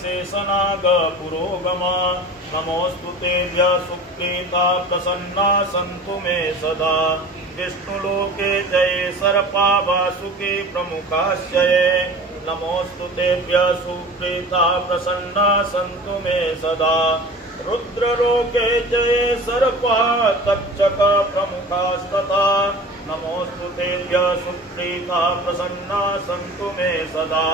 शेषनाग पुरोगमा नमोऽस्तु तेभ्यः सुप्रीता प्रसन्ना सन्तु मे सदा विष्णुलोके जये सर्पा वासुकी प्रमुखाश्चये नमोऽस्तु तेभ्यः सुप्रीता प्रसन्ना सन्तु मे सदा रुद्रलोके जये सर्पा तक्षक प्रमुखास्तथा नमोऽस्तु तेभ्यः सुप्रीता प्रसन्ना सन्तु मे सदा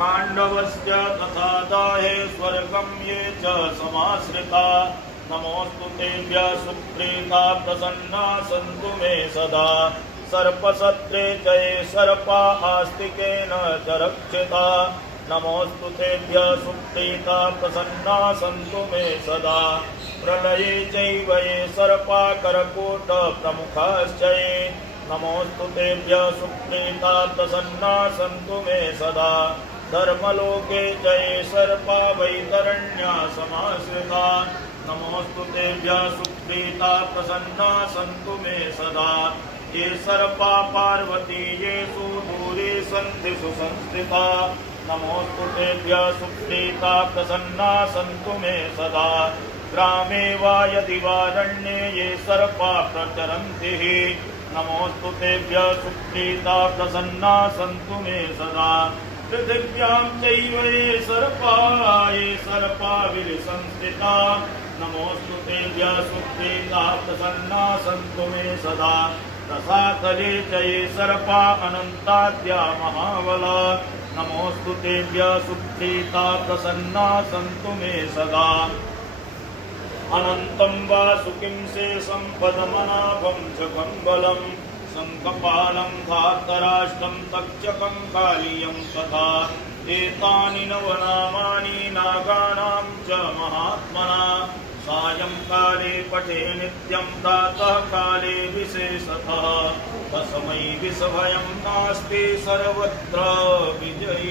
पाण्डवस्य तथा दाहे स्वर्गं ये च समाश्रिता नमोऽस्तु तेभ्यः सुप्रीता प्रसन्ना सन्तु मे सदा सर्पसत्रे जये सर्पा आस्तिकेन च रक्षिता नमोऽस्तु तेभ्यः सुप्रीता प्रसन्ना सन्तु मे सदा प्रलये चैव ये सर्पा करकूट प्रमुखाश्चये नमोऽस्तु तेभ्यः सुप्रीता प्रसन्ना सन्तु मे सदा धर्मलोके जये सर्पा वैतरण्या समाश्रिता नमोऽस्तु तेभ्यः सुप्रीता प्रसन्ना सन्तु मे सदा ये सर्पा पार्वती येषु दूरे सन्धिषु संस्थिता नमोऽस्तु तेभ्यः सुप्रीता प्रसन्ना सन्तु मे सदा ग्रामे वा यदि वारण्ये ये सर्पा प्रचरन्ति नमोऽस्तु तेभ्यः सुप्रीता प्रसन्ना सन्तु मे सदा पृथिव्यां चैव ये सर्पा विलसंस्थिता नमोऽस्तु तेभ्यः सुप्रीता प्रसन्ना सन्तु मे सदा रसातले च ये सर्पा अनन्ताद्या महाबला नमोऽस्तु तेभ्यः सुप्रीता प्रसन्ना सन्तु मे सदा अनन्तं वासुकिं शेषं पद्मनाभं च कम्बलं शङ्खपालं धार्तराष्ट्रं तक्षकं कालियं तथा एतानि नवनामानि नागानां च महात्मना सायंकाले पठे नित्यं प्रातः काले विशेषतः तस्मै विषभयं नास्ति सर्वत्र विजय